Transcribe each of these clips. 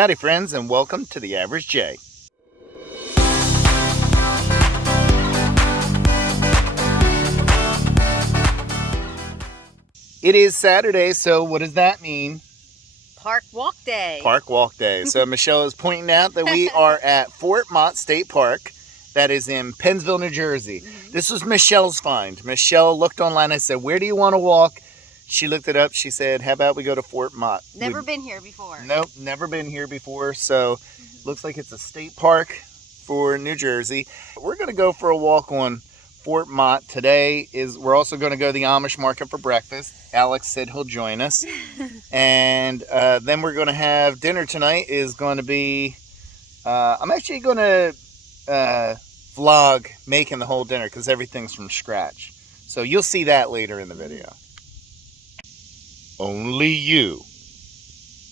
Howdy friends, and welcome to The Average J. It is Saturday, so what does that mean? Park Walk Day. Park Walk Day. So Michelle is pointing out that we are at Fort Mott State Park. That is in Pennsville, New Jersey. This was Michelle's find. Michelle looked online. I said, where do you want to walk? She looked it up. She said, how about we go to Fort Mott? Never been here before. Nope, never been here before. So looks like it's a state park for New Jersey. We're going to go for a walk on Fort Mott. Today we're also going to go to the Amish market for breakfast. Alex said he'll join us. And then we're going to have dinner tonight is going to be, I'm actually going to vlog making the whole dinner because everything's from scratch. So you'll see that later in the video. Only you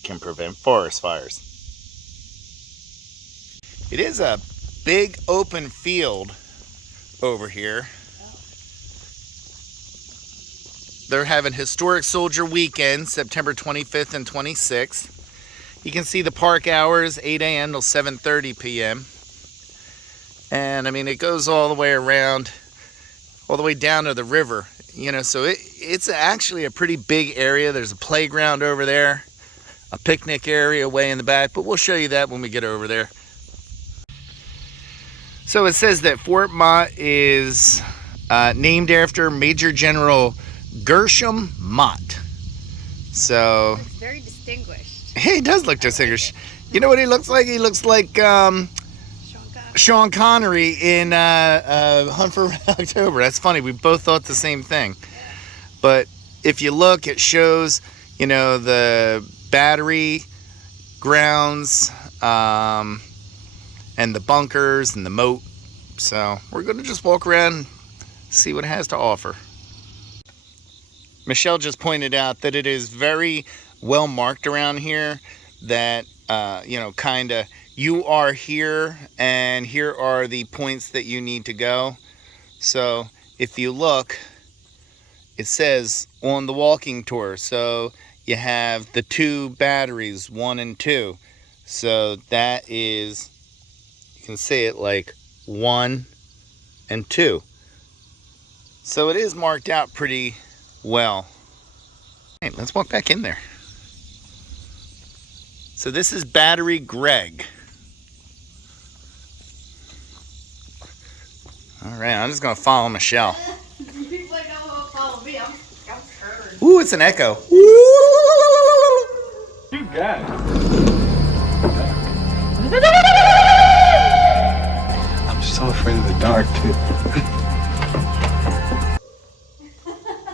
can prevent forest fires. It is a big open field over here. They're having Historic Soldier Weekend, September 25th and 26th. You can see the park hours, 8 a.m. till 7:30 p.m. And I mean, it goes all the way around, all the way down to the river. You know, so it's actually a pretty big area. There's a playground over there, a picnic area way in the back, but we'll show you that when we get over there. So it says that Fort Mott is named after Major General Gershom Mott. So it's very distinguished. He does look distinguished. You know what he looks like? He looks like Sean Connery in Hunt for Red October. That's funny. We both thought the same thing. But if you look, it shows, you know, the battery grounds and the bunkers and the moat. So we're going to just walk around and see what it has to offer. Michelle just pointed out that it is very well marked around here that, you know, kind of, you are here and here are the points that you need to go. So if you look, it says on the walking tour. So you have the two batteries, 1 and 2. So that is, you can say it like 1 and 2. So it is marked out pretty well. Hey, let's walk back in there. So this is Battery Greg. All right, I'm just gonna follow Michelle. People like, oh, follow me. I'm scared. Ooh, it's an echo. You got it. I'm so afraid of the dark, too.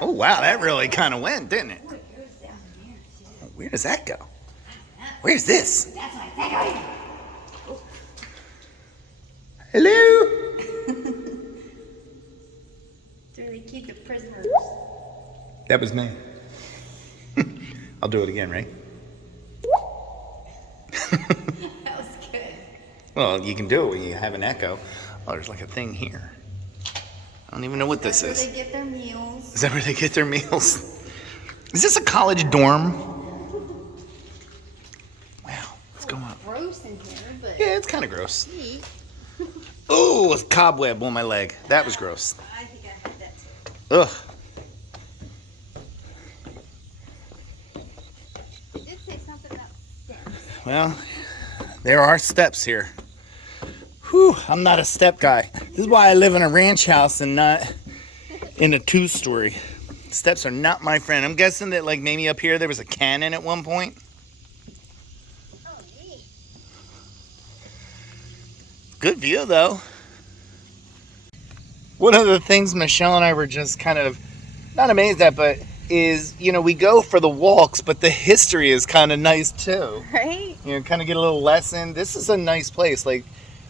Oh, wow, that really kind of went, didn't it? Where does that go? Where's this? Hello? Do they keep the prisoners? That was me. I'll do it again, right? That was good. Well, you can do it when you have an echo. Oh, there's like a thing here. I don't even know what this is. Where they get their meals. Is that where they get their meals? Is this a college dorm? Wow, let's go up. Gross in here, but Yeah, it's kind of gross. neat. Oh, a cobweb on my leg. That was gross. I think I had that too. Ugh. You did say something about steps. Well, there are steps here. Whew, I'm not a step guy. This is why I live in a ranch house and not in a 2-story. Steps are not my friend. I'm guessing that like maybe up here there was a cannon at one point. Oh, neat. Good view though. One of the things Michelle and I were just kind of not amazed at, but is, you know, we go for the walks, but the history is kind of nice too. Right? You know, kind of get a little lesson. This is a nice place. Like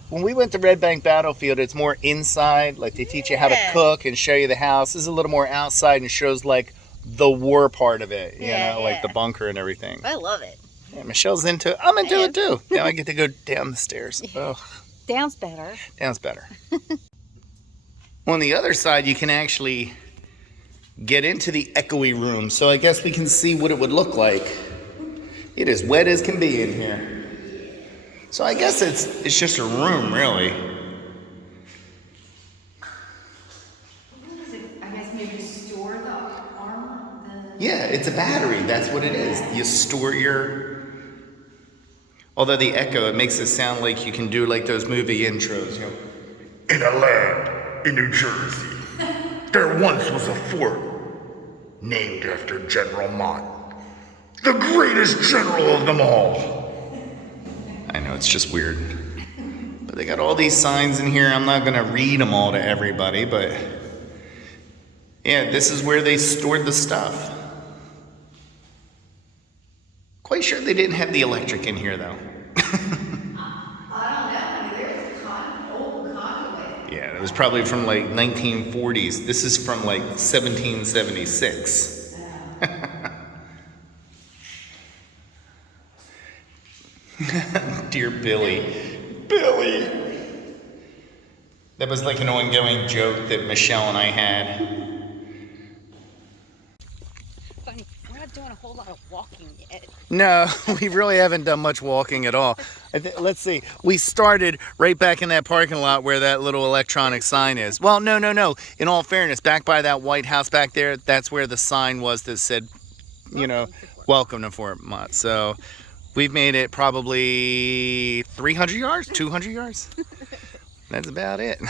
when we went to Red Bank Battlefield, it's more inside. Like they teach you how to cook and show you the house. This is a little more outside and shows like the war part of it. You know, like the bunker and everything. I love it. Yeah, Michelle's into it. I'm into it too. Now I get to go down the stairs. Ugh. Down's better. Down's better. On the other side, you can actually get into the echoey room. So I guess we can see what it would look like. It is wet as can be in here. So I guess it's just a room, really. I guess maybe store the armor. Yeah, it's a battery. That's what it is. You store your... Although the echo, it makes it sound like you can do like those movie intros, you know. In a land in New Jersey, there once was a fort named after General Mott, the greatest general of them all. I know, it's just weird. But they got all these signs in here. I'm not going to read them all to everybody, but yeah, this is where they stored the stuff. Quite sure they didn't have the electric in here, though. I don't know. I mean, there's an old conduit. Yeah, it was probably from like 1940s. This is from like 1776. Dear Billy. Billy! That was like an ongoing joke that Michelle and I had. Funny, we're not doing a whole lot of walking yet. No, we really haven't done much walking at all. Let's see. We started right back in that parking lot where that little electronic sign is. Well, no. In all fairness, back by that White House back there, that's where the sign was that said, you know, welcome to Fort Mott. So we've made it probably 300 yards, 200 yards. That's about it.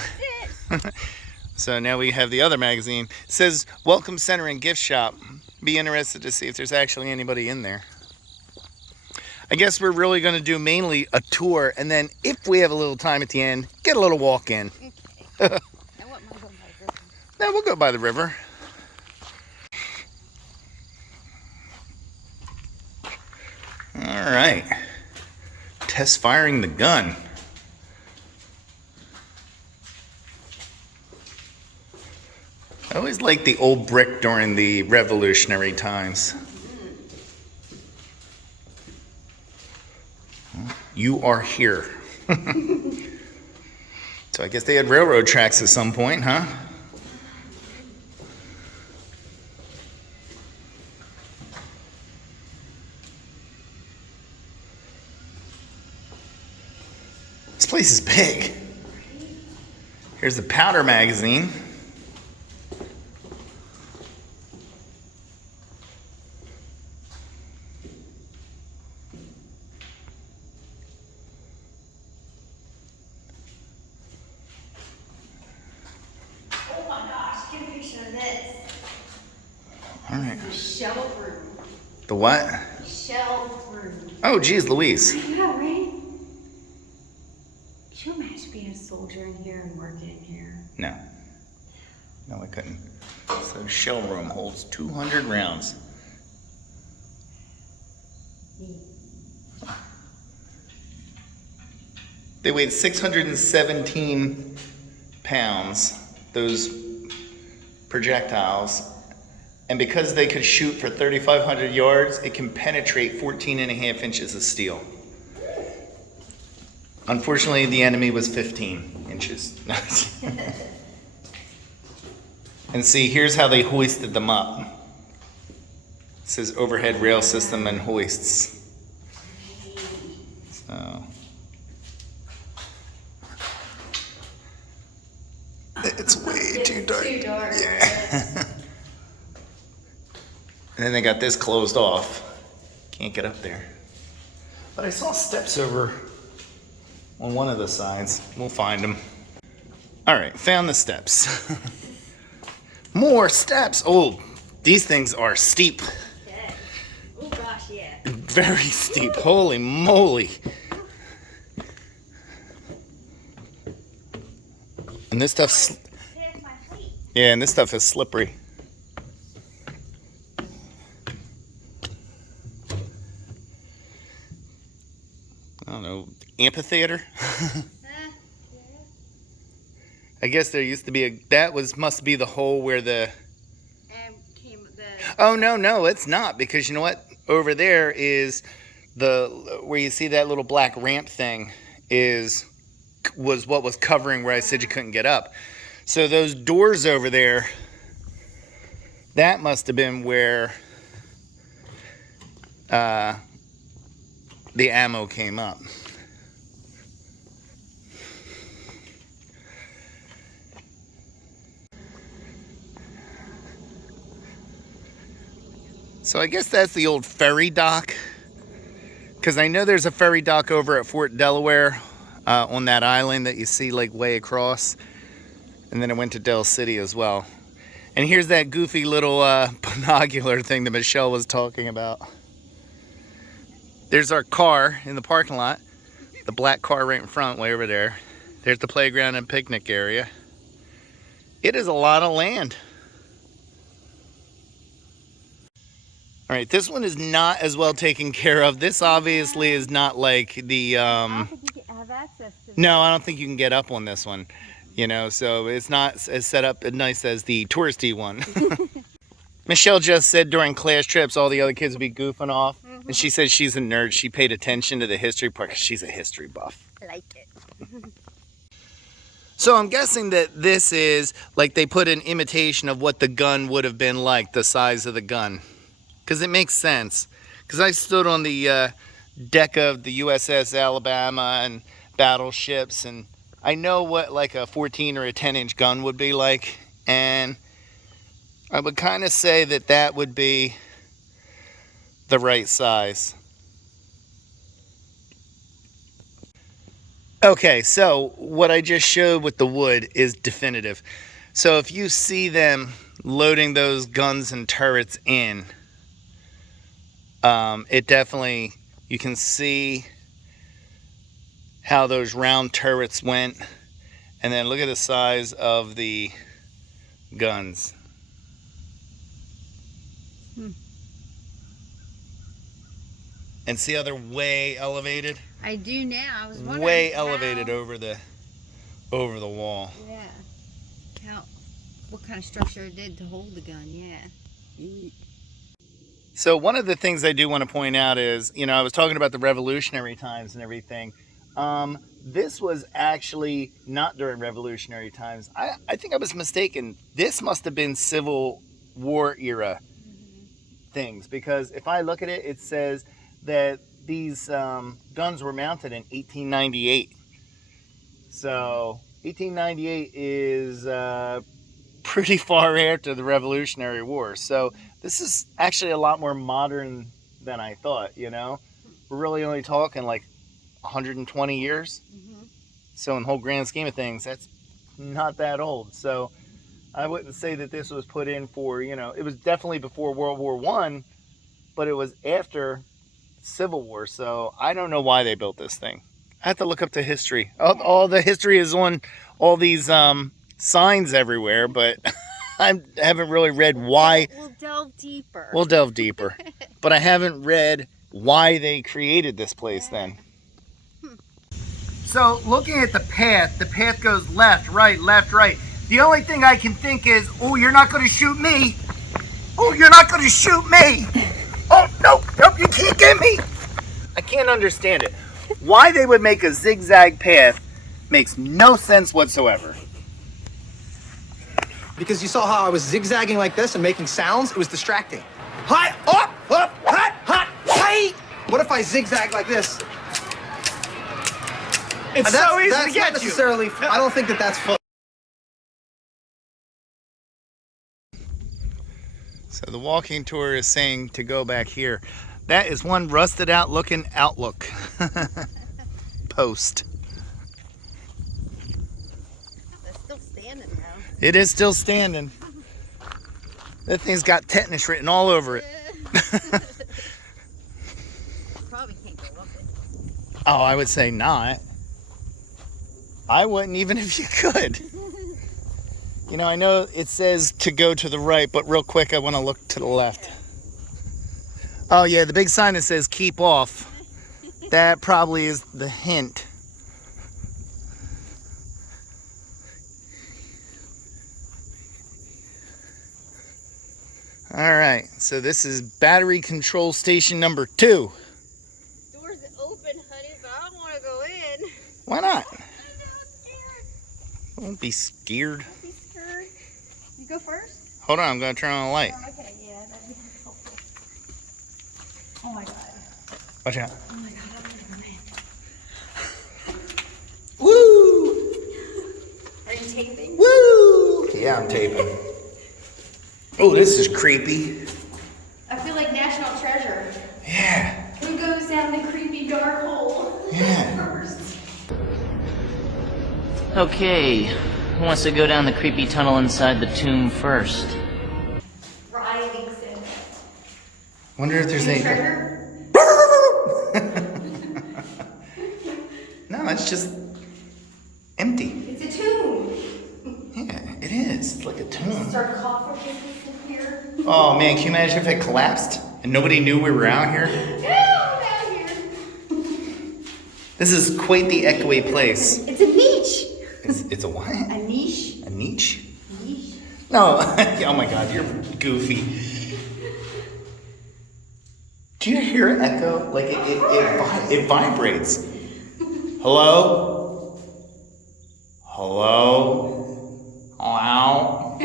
So now we have the other magazine. It says, Welcome Center and Gift Shop. Be interested to see if there's actually anybody in there. I guess we're really going to do mainly a tour, and then if we have a little time at the end, get a little walk in. Okay. Now what am I going by the river? Now we'll go by the river. All right. Test firing the gun. I always liked the old brick during the Revolutionary times. You are here. So I guess they had railroad tracks at some point, huh? This place is big. Here's the powder magazine. Oh my gosh, get a picture of this. All right. The shelf room. The what? Shelf room. Oh, geez, Louise. I know, right? Could you imagine being a soldier in here and working in here? No. No, I couldn't. So shell room holds 200 rounds. They weighed 617 pounds, those projectiles. And because they could shoot for 3,500 yards, it can penetrate 14 and a half inches of steel. Unfortunately, the enemy was 15 inches. And see, here's how they hoisted them up. It says overhead rail system and hoists. So it's way too dark. Too dark. Yeah. And then they got this closed off. Can't get up there. But I saw steps over on one of the sides. We'll find them. All right, found the steps. More steps. Oh, these things are steep. Yeah. Oh gosh, yeah. Very steep. Holy moly. And this stuff's... There's my feet. Yeah, and this stuff is slippery. I don't know, amphitheater? I guess there used to be must be the hole where the... Oh, no, it's not, because you know what? Over there is where you see that little black ramp thing was what was covering where I said you couldn't get up. So those doors over there, that must have been where the ammo came up. So I guess that's the old ferry dock. Because I know there's a ferry dock over at Fort Delaware on that island that you see like way across. And then it went to Del City as well. And here's that goofy little binocular thing that Michelle was talking about. There's our car in the parking lot. The black car right in front, way over there. There's the playground and picnic area. It is a lot of land. All right, this one is not as well taken care of. This obviously is not like the... I don't think you can have access to this. No, I don't think you can get up on this one. You know, so it's not as set up as nice as the touristy one. Michelle just said during class trips, all the other kids would be goofing off. And she said she's a nerd. She paid attention to the history part because she's a history buff. I like it. So I'm guessing that this is like they put an imitation of what the gun would have been like, the size of the gun. Because it makes sense. Because I stood on the deck of the USS Alabama and battleships, and I know what like a 14 or a 10-inch gun would be like. And I would kind of say that that would be the right size. Okay, so what I just showed with the wood is definitive. So if you see them loading those guns and turrets in, it definitely, you can see how those round turrets went. And then look at the size of the guns. And see how they're way elevated? I do now. I was wondering. Way elevated over the wall. Yeah. What kind of structure it did to hold the gun? Yeah. So one of the things I do want to point out is, you know, I was talking about the revolutionary times and everything. This was actually not during revolutionary times. I think I was mistaken. This must have been Civil War era things, because if I look at it, it says that these guns were mounted in 1898. So 1898 is pretty far after the Revolutionary War. So this is actually a lot more modern than I thought, you know? We're really only talking like 120 years. So in the whole grand scheme of things, that's not that old. So I wouldn't say that this was put in for, you know, it was definitely before World War I, but it was after Civil War. So I don't know why they built this thing. I have to look up the history. All the history is on all these signs everywhere, but I haven't really read why. We'll delve deeper. We'll delve deeper. But I haven't read why they created this place then. So looking at the path goes left, right, left, right. The only thing I can think is, oh, you're not going to shoot me. Oh, you're not going to shoot me. Oh, no, you can't get me. I can't understand it. Why they would make a zigzag path makes no sense whatsoever. Because you saw how I was zigzagging like this and making sounds? It was distracting. Hi, up, hot, hot, hi. What if I zigzag like this? It's so easy that's to get not necessarily, I don't think that that's fun. So the walking tour is saying to go back here. That is one rusted out looking Outlook post. It's still standing though. It is still standing. That thing's got tetanus written all over it. Probably can't go up it. Oh, I would say not. I wouldn't even if you could. You know, I know it says to go to the right, but real quick, I want to look to the left. Oh yeah, the big sign that says keep off. That probably is the hint. All right, so this is battery control station number 2. Door's open, honey, but I don't want to go in. Why not? I'm scared. Don't be scared. Don't be scared. You go first? Hold on, I'm going to turn on the light. Oh, okay, yeah, that'd be helpful. Oh my god. Watch out. Oh my god, I'm gonna win. Woo! Are you taping? Woo! Yeah, I'm taping. Oh, this is creepy. I feel like now Okay, who wants to go down the creepy tunnel inside the tomb first? Rioting center. Wonder if there's anything. No, it's just empty. It's a tomb. Yeah, it is. It's like a tomb. Sarcophagus in here. Oh man, can you imagine if it collapsed and nobody knew we were out here? Down here. This is quite the echoey place. It's a niche. It's a what? A niche. A niche? Niche. No. Oh my God, you're goofy. Do you hear it echo? Like it vibrates. Hello? Hello? Hello?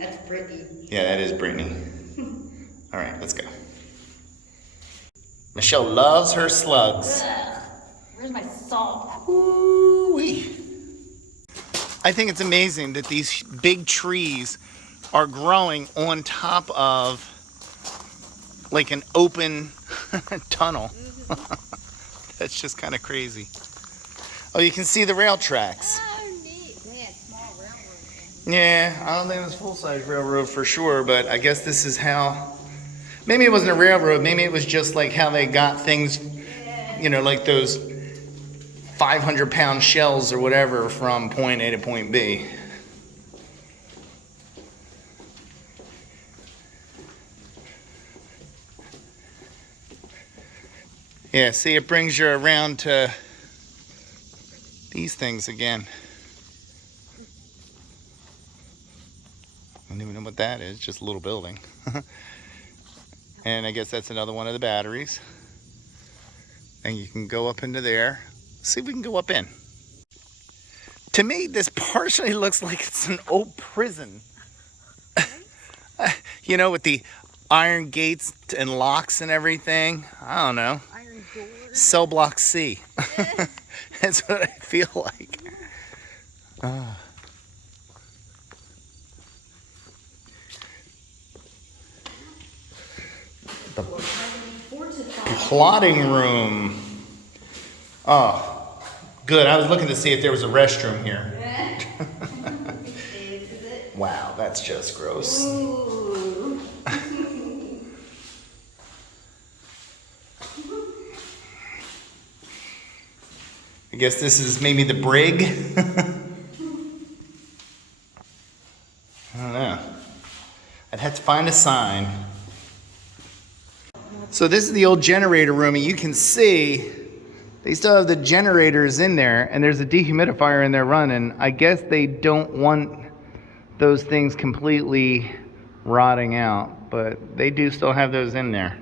That's Brittany. Yeah, that is Brittany. All right, let's go. Michelle loves her slugs. Where's my salt? Ooh-wee. I think it's amazing that these big trees are growing on top of like an open tunnel. That's just kind of crazy. Oh, you can see the rail tracks. Oh, neat. Yeah, small railroad thing. Yeah, I don't think it was full-size railroad for sure, but I guess this is how, maybe it wasn't a railroad, maybe it was just like how they got things, you know, like those 500-pound shells or whatever from point A to point B. Yeah, see, it brings you around to these things again. I don't even know what that is, just a little building. And I guess that's another one of the batteries. And you can go up into there. See if we can go up in. To me, this partially looks like it's an old prison. You know, with the iron gates and locks and everything. I don't know. Iron doors. Cell block C. That's what I feel like. The plotting room. Oh, good. I was looking to see if there was a restroom here. Wow, that's just gross. Ooh. I guess this is maybe the brig. I don't know. I'd have to find a sign. So this is the old generator room, and you can see they still have the generators in there, and there's a dehumidifier in there running. I guess they don't want those things completely rotting out, but they do still have those in there.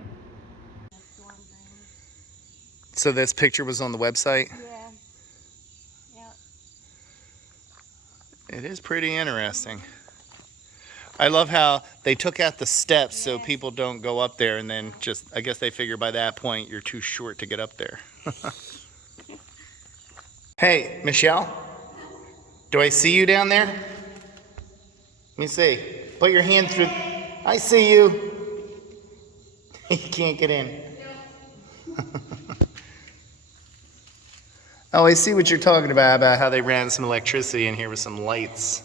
So this picture was on the website? Yeah. Yeah. It is pretty interesting. I love how they took out the steps so people don't go up there, and then just, I guess they figure by that point you're too short to get up there. Hey, Michelle, do I see you down there? Let me see. Put your hand through. I see you. You can't get in. Oh, I see what you're talking about how they ran some electricity in here with some lights.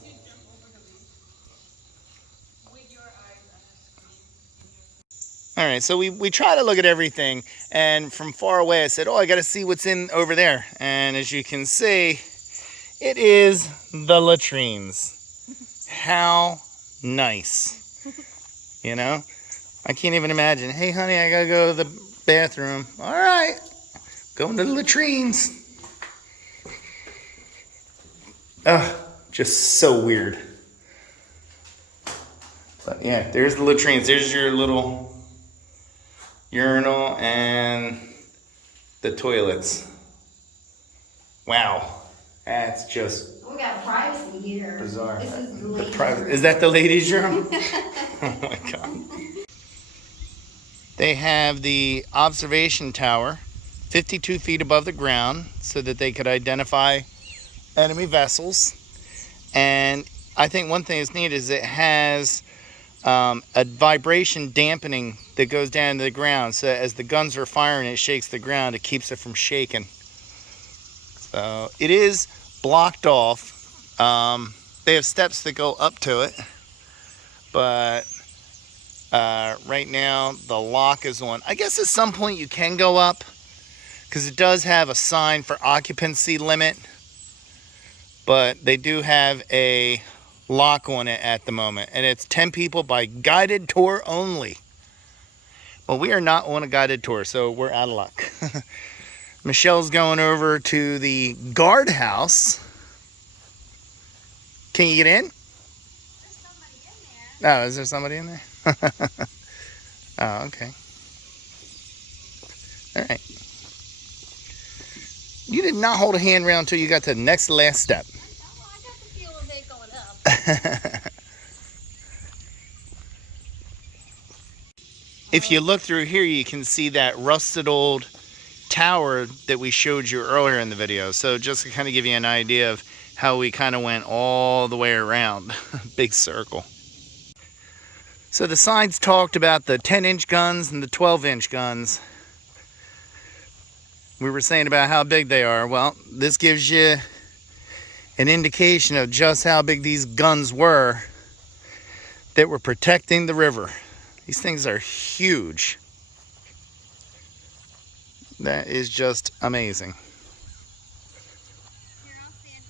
All right, so we try to look at everything, and from far away I said, oh, I got to see what's in over there. And as you can see, it is the latrines. How nice. You know, I can't even imagine, hey, honey, I got to go to the bathroom. All right, going to the latrines. Ugh, just so weird. But yeah, there's the latrines. There's your little urinal and the toilets. Wow, that's just We got privacy here. bizarre. This is the ladies' room. Is that the ladies' room? Oh my God. They have the observation tower 52 feet above the ground so that they could identify enemy vessels. And I think one thing that's neat is it has a vibration dampening that goes down to the ground, so as the guns are firing, it shakes the ground, it keeps it from shaking. So it is blocked off. They have steps that go up to it, but right now the lock is on. I guess at some point you can go up because it does have a sign for occupancy limit, but they do have a lock on it at the moment, and it's 10 people by guided tour only. Well, we are not on a guided tour, so we're out of luck. Michelle's going over to the guardhouse. Can you get in? There's somebody in there. Oh, is there somebody in there? Oh, okay. All right. You did not hold a handrail until you got to the next last step. Oh, I got the feel of it going up. If you look through here, you can see that rusted old tower that we showed you earlier in the video. So just to kind of give you an idea of how we kind of went all the way around. Big circle. So the signs talked about the 10-inch guns and the 12-inch guns. We were saying about how big they are. Well, this gives you an indication of just how big these guns were that were protecting the river. These things are huge. That is just amazing. Here, I'll stand.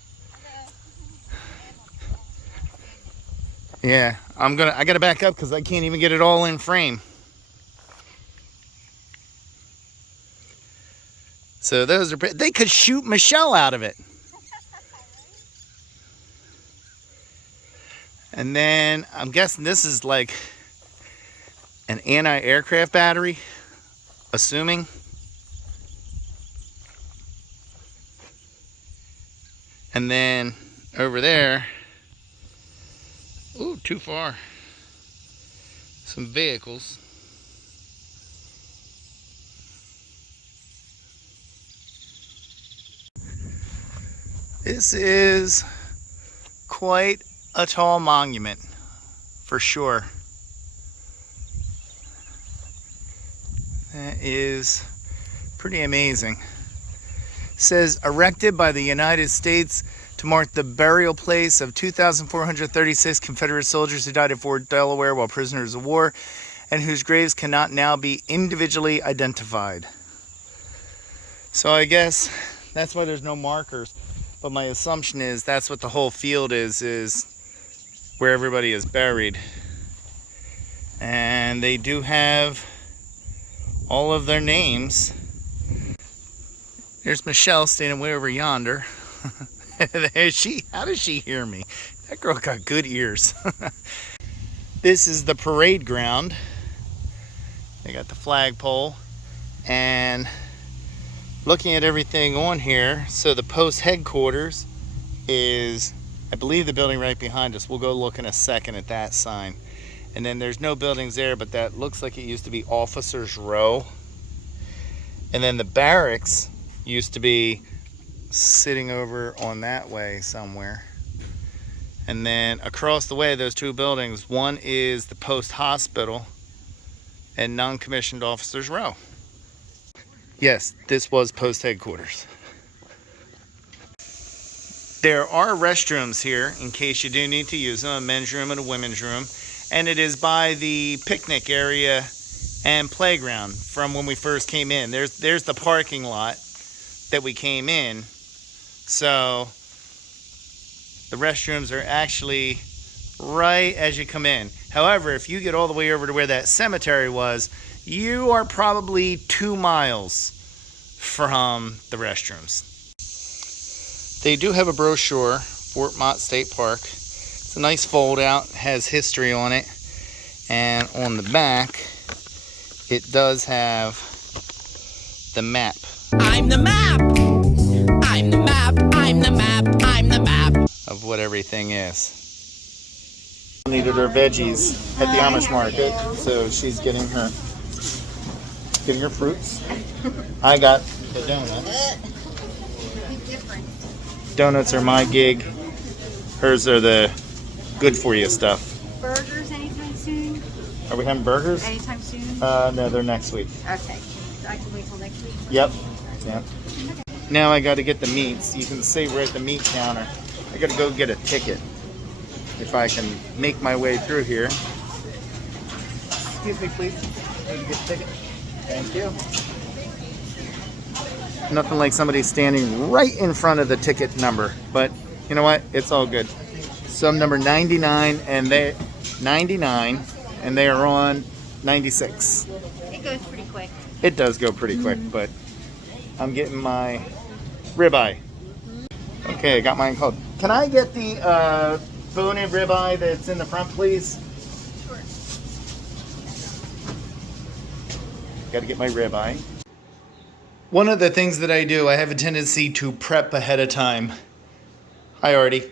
Hello. Yeah, I gotta back up because I can't even get it all in frame. So those are, they could shoot Michelle out of it. And then I'm guessing this is like an anti-aircraft battery, assuming. And then over there, ooh, too far, some vehicles. This is quite a tall monument, for sure. That is pretty amazing. It says, erected by the United States to mark the burial place of 2,436 Confederate soldiers who died at Fort Delaware while prisoners of war, and whose graves cannot now be individually identified. So I guess that's why there's no markers. But my assumption is that's what the whole field is where everybody is buried. And they do have all of their names. There's Michelle standing way over yonder. There's she. How does she hear me? That girl got good ears. This is the parade ground. They got the flagpole. And looking at everything on here, so the post headquarters is, I believe, the building right behind us. We'll go look in a second at that sign. And then there's no buildings there, but that looks like it used to be Officers Row. And then the barracks used to be sitting over on that way somewhere. And then across the way, those two buildings, one is the post hospital and non-commissioned Officers Row. Yes, this was post headquarters. There are restrooms here in case you do need to use them, a men's room and a women's room. And it is by the picnic area and playground from when we first came in. There's the parking lot that we came in. So the restrooms are actually right as you come in. However, if you get all the way over to where that cemetery was, you are probably 2 miles from the restrooms. They do have a brochure, Fort Mott State Park. It's a nice fold out, has history on it. And on the back, it does have the map. I'm the map. I'm the map. I'm the map. I'm the map. Of what everything is. Needed her veggies at the Amish market, so she's getting her fruits. I got the donuts. Donuts are my gig. Hers are the good for you stuff. Burgers anytime soon? Are we having burgers? Anytime soon? No, they're next week. Okay. I can wait till next week. Yep. Yep. Now I got to get the meats. You can see we're at the meat counter. I got to go get a ticket if I can make my way through here. Excuse me, please. Need to get a ticket. Thank you. Nothing like somebody standing right in front of the ticket number, but you know what? It's all good. So I'm number 99, and they are on 96. It goes pretty quick. It does go pretty quick, but I'm getting my ribeye. Okay, I got mine called. Can I get the bone-in ribeye that's in the front, please? Sure. Got to get my ribeye. One of the things that I do, I have a tendency to prep ahead of time. Hi, Artie.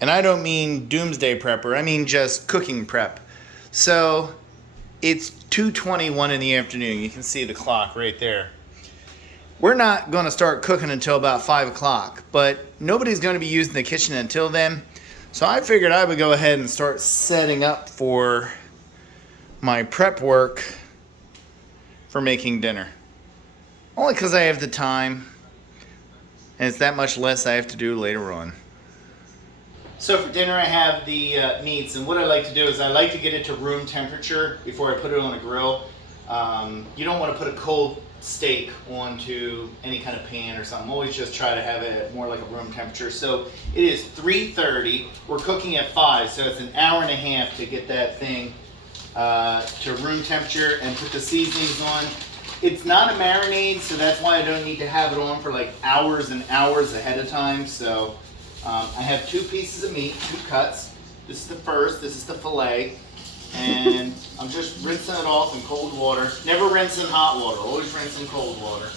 And I don't mean doomsday prepper. I mean just cooking prep. So it's 2:21 in the afternoon. You can see the clock right there. We're not going to start cooking until about 5 o'clock, but nobody's going to be using the kitchen until then. So I figured I would go ahead and start setting up for my prep work for making dinner. Only because I have the time, and it's that much less I have to do later on. So for dinner I have the meats, and what I like to do is I like to get it to room temperature before I put it on a grill. You don't want to put a cold steak onto any kind of pan or something. Always just try to have it more like a room temperature. So it is 3:30. We're cooking at 5, so it's an hour and a half to get that thing to room temperature and put the seasonings on. It's not a marinade, so that's why I don't need to have it on for like hours and hours ahead of time. So I have 2 pieces of meat, 2 cuts. This is the first, this is the fillet. And I'm just rinsing it off in cold water. Never rinse in hot water, always rinse in cold water.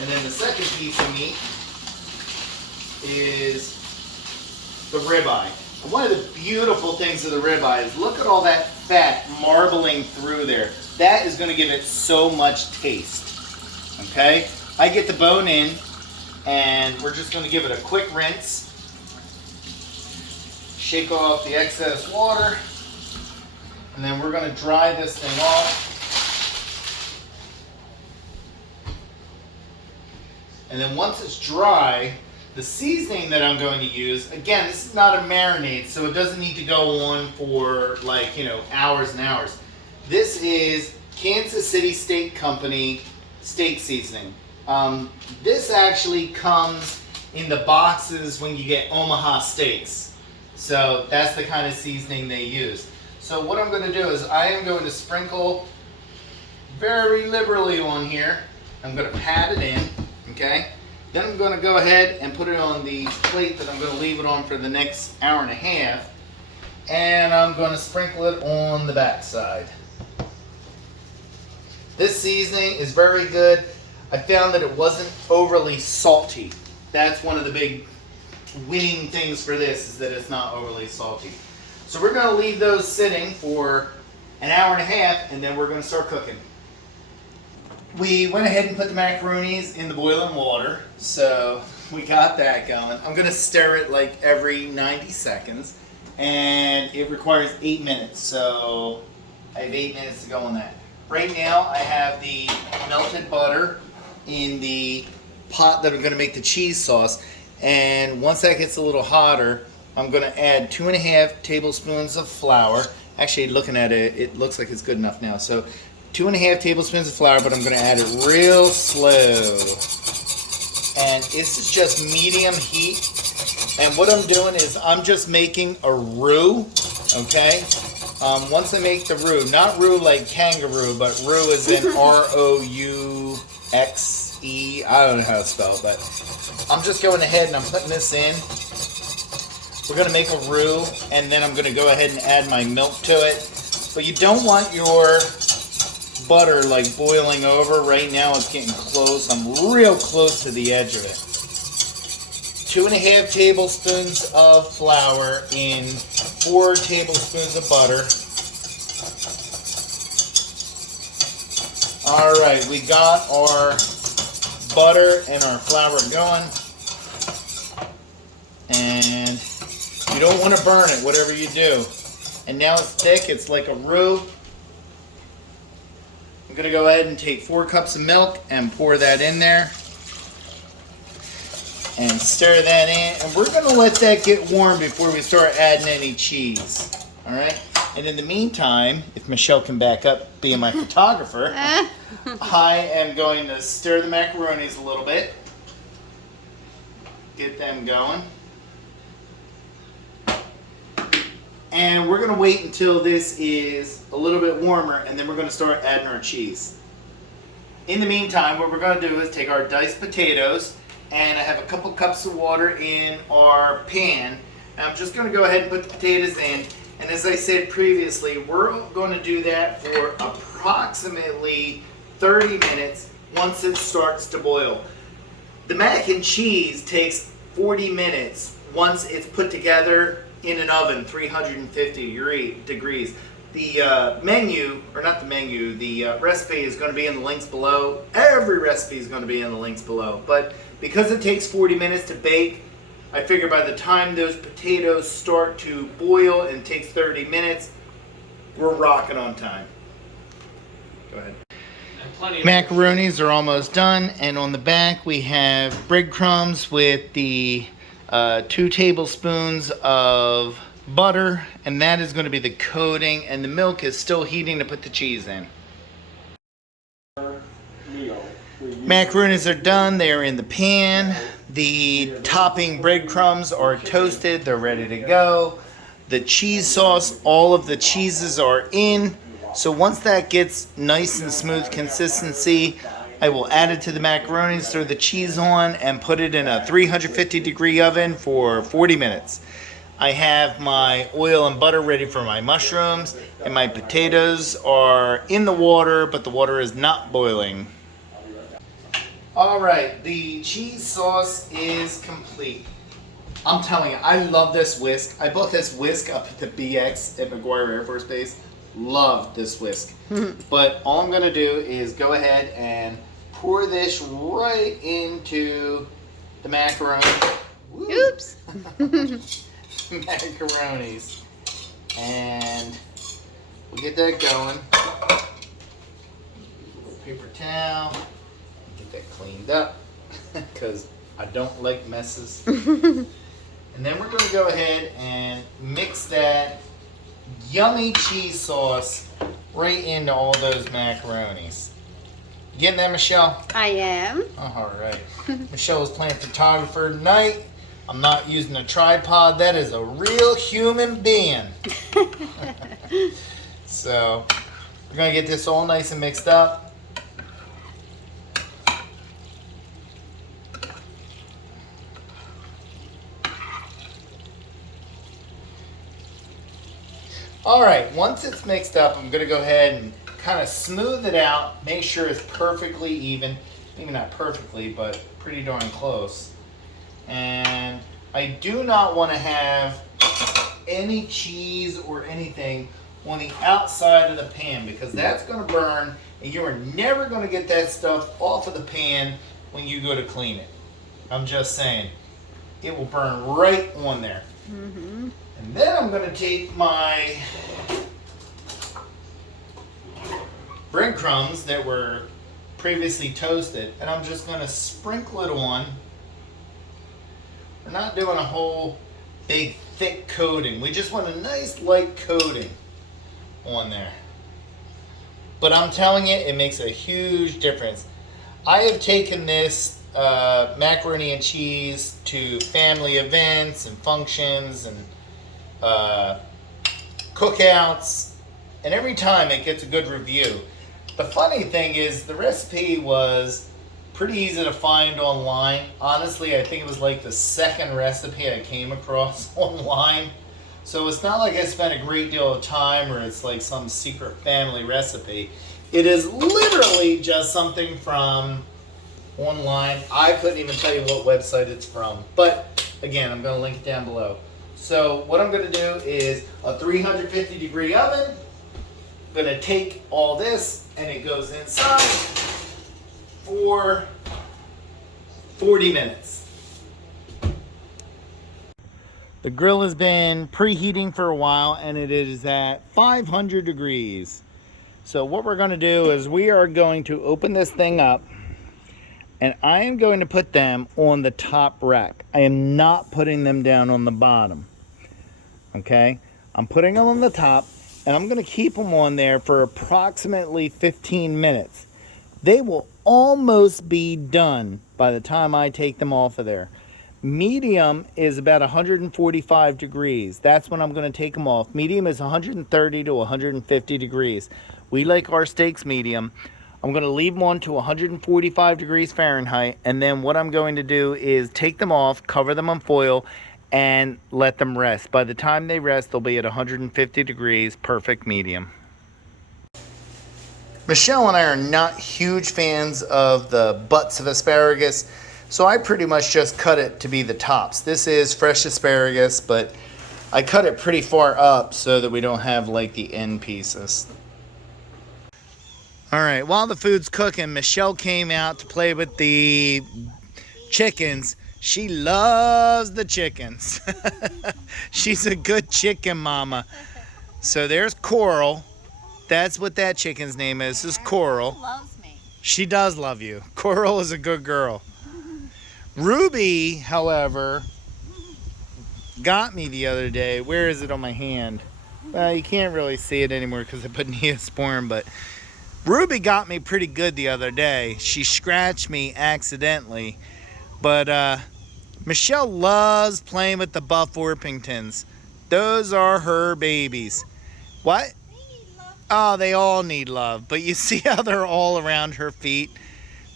And then the second piece of meat is the ribeye. And one of the beautiful things of the ribeye is look at all that fat marbling through there. That is going to give it so much taste. Okay? I get the bone in, and we're just going to give it a quick rinse. Shake off the excess water. And then we're going to dry this thing off. And then once it's dry, the seasoning that I'm going to use, again, this is not a marinade, so it doesn't need to go on for like, hours and hours. This is Kansas City Steak Company steak seasoning. This actually comes in the boxes when you get Omaha steaks. So that's the kind of seasoning they use. So what I'm going to do is I am going to sprinkle very liberally on here. I'm going to pat it in, okay? Then I'm going to go ahead and put it on the plate that I'm going to leave it on for the next hour and a half. And I'm going to sprinkle it on the back side. This seasoning is very good. I found that it wasn't overly salty. That's one of the big winning things for this, is that it's not overly salty. So we're going to leave those sitting for an hour and a half, and then we're going to start cooking. We went ahead and put the macaronis in the boiling water, so we got that going. I'm going to stir it like every 90 seconds, and it requires 8 minutes, so I have 8 minutes to go on that. Right now I have the melted butter in the pot that I'm going to make the cheese sauce, and once that gets a little hotter, I'm going to add 2.5 tablespoons of flour. Actually, looking at it, it looks like it's good enough now. So 2.5 tablespoons of flour, but I'm going to add it real slow. And this is just medium heat. And what I'm doing is I'm just making a roux, okay? Once I make the roux, not roux like kangaroo, but roux is in R-O-U-X-E. I don't know how to spell it, but I'm just going ahead and I'm putting this in. We're going to make a roux, and then I'm going to go ahead and add my milk to it. But you don't want your butter like boiling over. Right now it's getting close. I'm real close to the edge of it. 2.5 tablespoons of flour in 4 tablespoons of butter. Alright, we got our butter and our flour going. And you don't want to burn it, whatever you do. And now it's thick, it's like a roux. I'm going to go ahead and take 4 cups of milk and pour that in there. and stir that in. And we're gonna let that get warm before we start adding any cheese. All right. And in the meantime, if Michelle can back up being my photographer, I am going to stir the macaronis a little bit. Get them going. And we're gonna wait until this is a little bit warmer, and then we're gonna start adding our cheese. In the meantime, what we're gonna do is take our diced potatoes, and I have a couple cups of water in our pan. And I'm just gonna go ahead and put the potatoes in. And as I said previously, we're going to do that for approximately 30 minutes once it starts to boil. The mac and cheese takes 40 minutes once it's put together in an oven, 350 degrees. The menu, or not the menu, the recipe is going to be in the links below. Every recipe is going to be in the links below. But because it takes 40 minutes to bake, I figure by the time those potatoes start to boil and takes 30 minutes, we're rocking on time. Go ahead. Macaronis are almost done, and on the back we have breadcrumbs with the 2 tablespoons of butter, and that is going to be the coating, and the milk is still heating to put the cheese in. Macaronis are done, they are in the pan. The topping breadcrumbs are toasted, they're ready to go. The cheese sauce, all of the cheeses are in. So once that gets nice and smooth consistency, I will add it to the macaronis, throw the cheese on, and put it in a 350-degree oven for 40 minutes. I have my oil and butter ready for my mushrooms, and my potatoes are in the water, but the water is not boiling. All right, the cheese sauce is complete. I'm telling you, I love this whisk. I bought this whisk up at the BX at McGuire Air Force Base. Love this whisk. But all I'm gonna do is go ahead and pour this right into the macaroni. Woo. Oops. Macaronis. And we'll get that going. Paper towel. Get that cleaned up because I don't like messes. And then we're going to go ahead and mix that yummy cheese sauce right into all those macaronis. You getting that, Michelle? I am. All right. Michelle is playing photographer tonight. I'm not using a tripod. That is a real human being. So we're going to get this all nice and mixed up. All right, once it's mixed up, I'm gonna go ahead and kind of smooth it out, make sure it's perfectly even. Maybe not perfectly, but pretty darn close. And I do not want to have any cheese or anything on the outside of the pan because that's gonna burn and you are never gonna get that stuff off of the pan when you go to clean it. I'm just saying, it will burn right on there. Mm-hmm. And then I'm going to take my breadcrumbs that were previously toasted and I'm just going to sprinkle it on. We're not doing a whole big thick coating. We just want a nice light coating on there. But I'm telling you, it makes a huge difference. I have taken this macaroni and cheese to family events and functions and cookouts, and every time it gets a good review. The funny thing is the recipe was pretty easy to find online. Honestly, I think it was like the second recipe I came across online. So it's not like I spent a great deal of time or it's like some secret family recipe. It is literally just something from online. I couldn't even tell you what website it's from. But again, I'm going to link it down below. So what I'm going to do is a 350-degree oven. I'm going to take all this and it goes inside for 40 minutes. The grill has been preheating for a while and it is at 500 degrees. So what we're going to do is we are going to open this thing up And I am going to put them on the top rack. I am not putting them down on the bottom. Okay? I'm putting them on the top, and I'm going to keep them on there for approximately 15 minutes. They will almost be done by the time I take them off of there. Medium is about 145 degrees. That's when I'm going to take them off. Medium is 130 to 150 degrees. We like our steaks medium. I'm going to leave them on to 145 degrees Fahrenheit, and then what I'm going to do is take them off, cover them in foil, and let them rest. By the time they rest, they'll be at 150 degrees, perfect medium. Michelle and I are not huge fans of the butts of asparagus, so I pretty much just cut it to be the tops. This is fresh asparagus, but I cut it pretty far up so that we don't have like the end pieces. All right, while the food's cooking, Michelle came out to play with the chickens. She loves the chickens. She's a good chicken mama. So there's Coral. That's what that chicken's name is. This is Coral. She loves me. She does love you. Coral is a good girl. Ruby, however, got me the other day. Where is it on my hand? Well, you can't really see it anymore because I put Neosporin, but Ruby got me pretty good the other day. She scratched me accidentally. But Michelle loves playing with the Buff Orpingtons. Those are her babies. What? Oh, they all need love. But you see how they're all around her feet?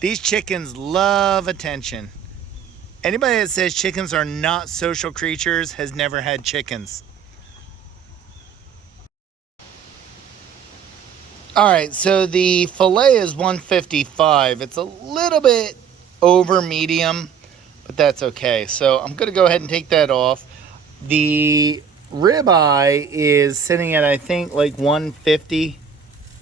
These chickens love attention. Anybody that says chickens are not social creatures has never had chickens. All right, so the fillet is 155. It's a little bit over medium, but that's okay. So I'm gonna go ahead and take that off. The ribeye is sitting at, I think, like 150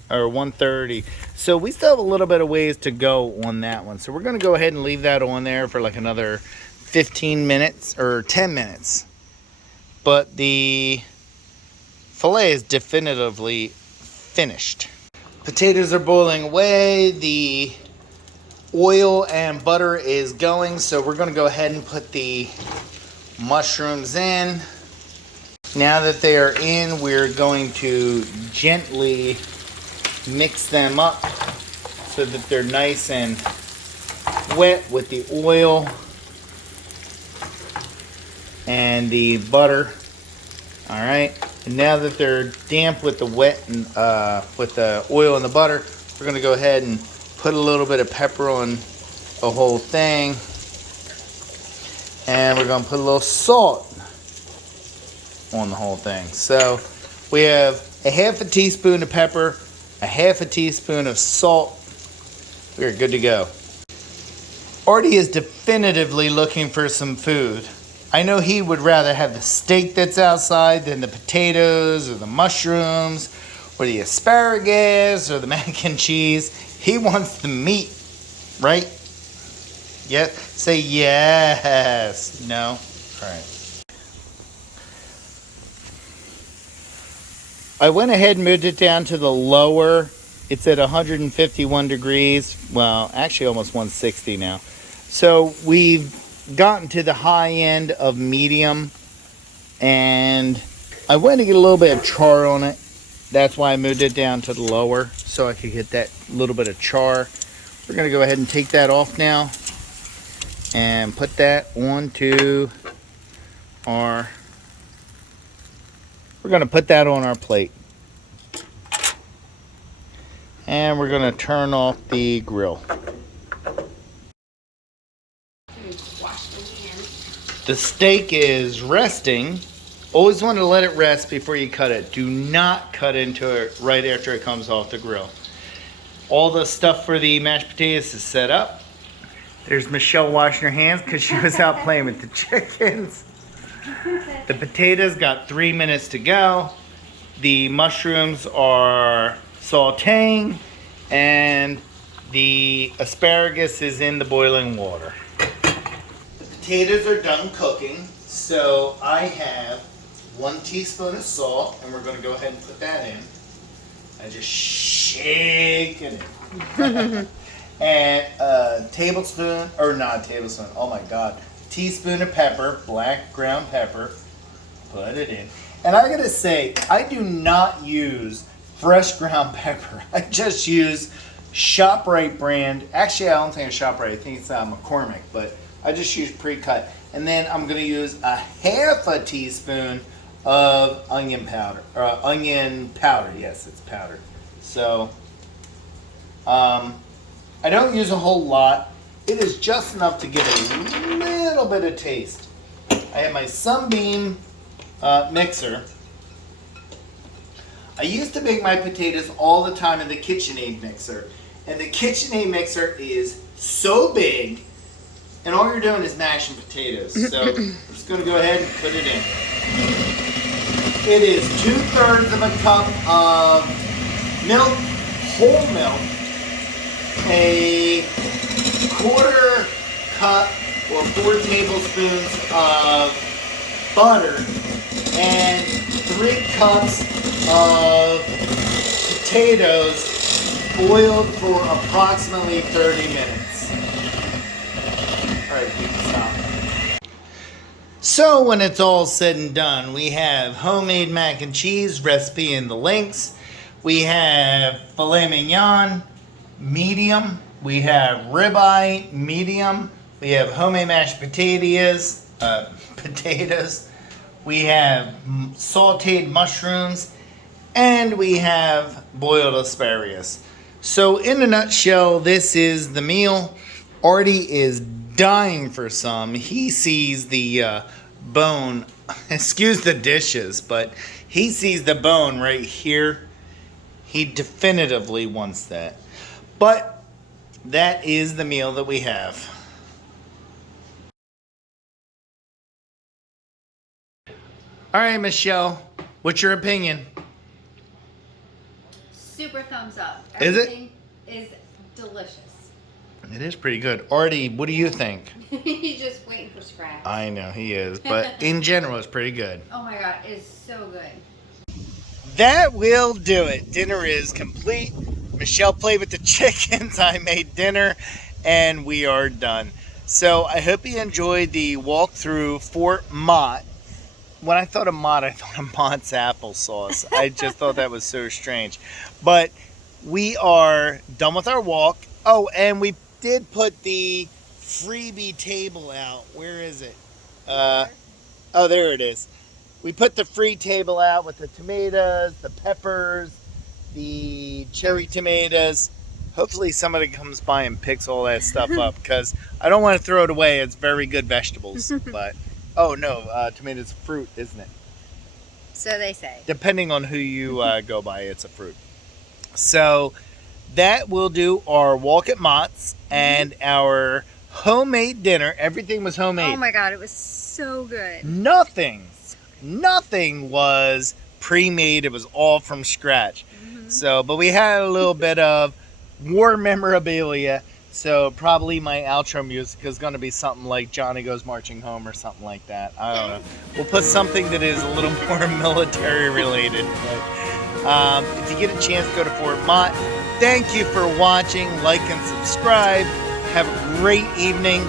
or 130. So we still have a little bit of ways to go on that one. So we're gonna go ahead and leave that on there for like another 15 minutes or 10 minutes. But the fillet is definitively finished. Potatoes are boiling away. The oil and butter is going. So we're gonna go ahead and put the mushrooms in. Now that they are in, we're going to gently mix them up so that they're nice and wet with the oil and the butter. All right, and now that they're damp with the wet and with the oil and the butter, we're gonna go ahead and put a little bit of pepper on the whole thing, and we're gonna put a little salt on the whole thing. So we have a half a teaspoon of pepper, a half a teaspoon of salt. We're good to go. Artie is definitively looking for some food. I know he would rather have the steak that's outside than the potatoes or the mushrooms or the asparagus or the mac and cheese. He wants the meat, right? Yes. Say yes. No. All right. I went ahead and moved it down to the lower. It's at 151 degrees. Well, actually almost 160 now. So we've gotten to the high end of medium, and I went to get a little bit of char on it. That's why I moved it down to the lower, so I could get that little bit of char. We're gonna go ahead and take that off now and put that onto our, we're gonna put that on our plate. And we're gonna turn off the grill. The steak is resting. Always want to let it rest before you cut it. Do not cut into it right after it comes off the grill. All the stuff for the mashed potatoes is set up. There's Michelle washing her hands because she was out playing with the chickens. The potatoes got 3 minutes to go. The mushrooms are sauteing, and the asparagus is in the boiling water. Potatoes are done cooking, so I have 1 teaspoon of salt, and we're going to go ahead and put that in. I just shake it. and a tablespoon, or not a tablespoon, oh my god, teaspoon of pepper, black ground pepper. Put it in. And I gotta say, I do not use fresh ground pepper. I just use ShopRite brand. Actually, I don't think it's ShopRite. I think it's McCormick, but I just use pre-cut. And then I'm gonna use a half a teaspoon of onion powder. Yes, it's powder. So, I don't use a whole lot. It is just enough to give a little bit of taste. I have my Sunbeam mixer. I used to make my potatoes all the time in the KitchenAid mixer. And the KitchenAid mixer is so big, and all you're doing is mashing potatoes. So I'm just going to go ahead and put it in. It is 2/3 of a cup of milk, whole milk, a 1/4 cup or 4 tablespoons of butter, and 3 cups of potatoes boiled for approximately 30 minutes. Alright, we can stop. So when it's all said and done, we have homemade mac and cheese, recipe in the links. We have filet mignon, medium. We have ribeye, medium. We have homemade mashed potatoes. We have sauteed mushrooms, and we have boiled asparagus. So in a nutshell, this is the meal. Artie is dying for some. He sees the bone, excuse the dishes, but he sees the bone right here. He definitively wants that. But that is the meal that we have. All right, Michelle, what's your opinion? Super thumbs up. Is it? Everything is delicious. It is pretty good. Artie, what do you think? He's just waiting for scraps. I know he is, but in general, it's pretty good. Oh my god, it is so good. That will do it. Dinner is complete. Michelle played with the chickens. I made dinner, and we are done. So I hope you enjoyed the walk through Fort Mott. When I thought of Mott, I thought of Mott's applesauce. I just thought that was so strange. But we are done with our walk. Oh, and we did put the freebie table out. Where is it? Oh, there it is. We put the free table out with the tomatoes, the peppers, the cherry tomatoes. Hopefully somebody comes by and picks all that stuff up, because I don't want to throw it away. It's very good vegetables. But oh no, tomatoes are fruit, isn't it? So they say. Depending on who you go by, it's a fruit. So that will do our walk at Mott's and our homemade dinner. Everything was homemade. Oh my god, it was so good. Nothing was pre-made. It was all from scratch. So, but we had a little bit of war memorabilia. So probably my outro music is going to be something like Johnny Goes Marching Home or something like that. I don't know. We'll put something that is a little more military related. But if you get a chance, go to Fort Mott. Thank you for watching. Like and subscribe. Have a great evening.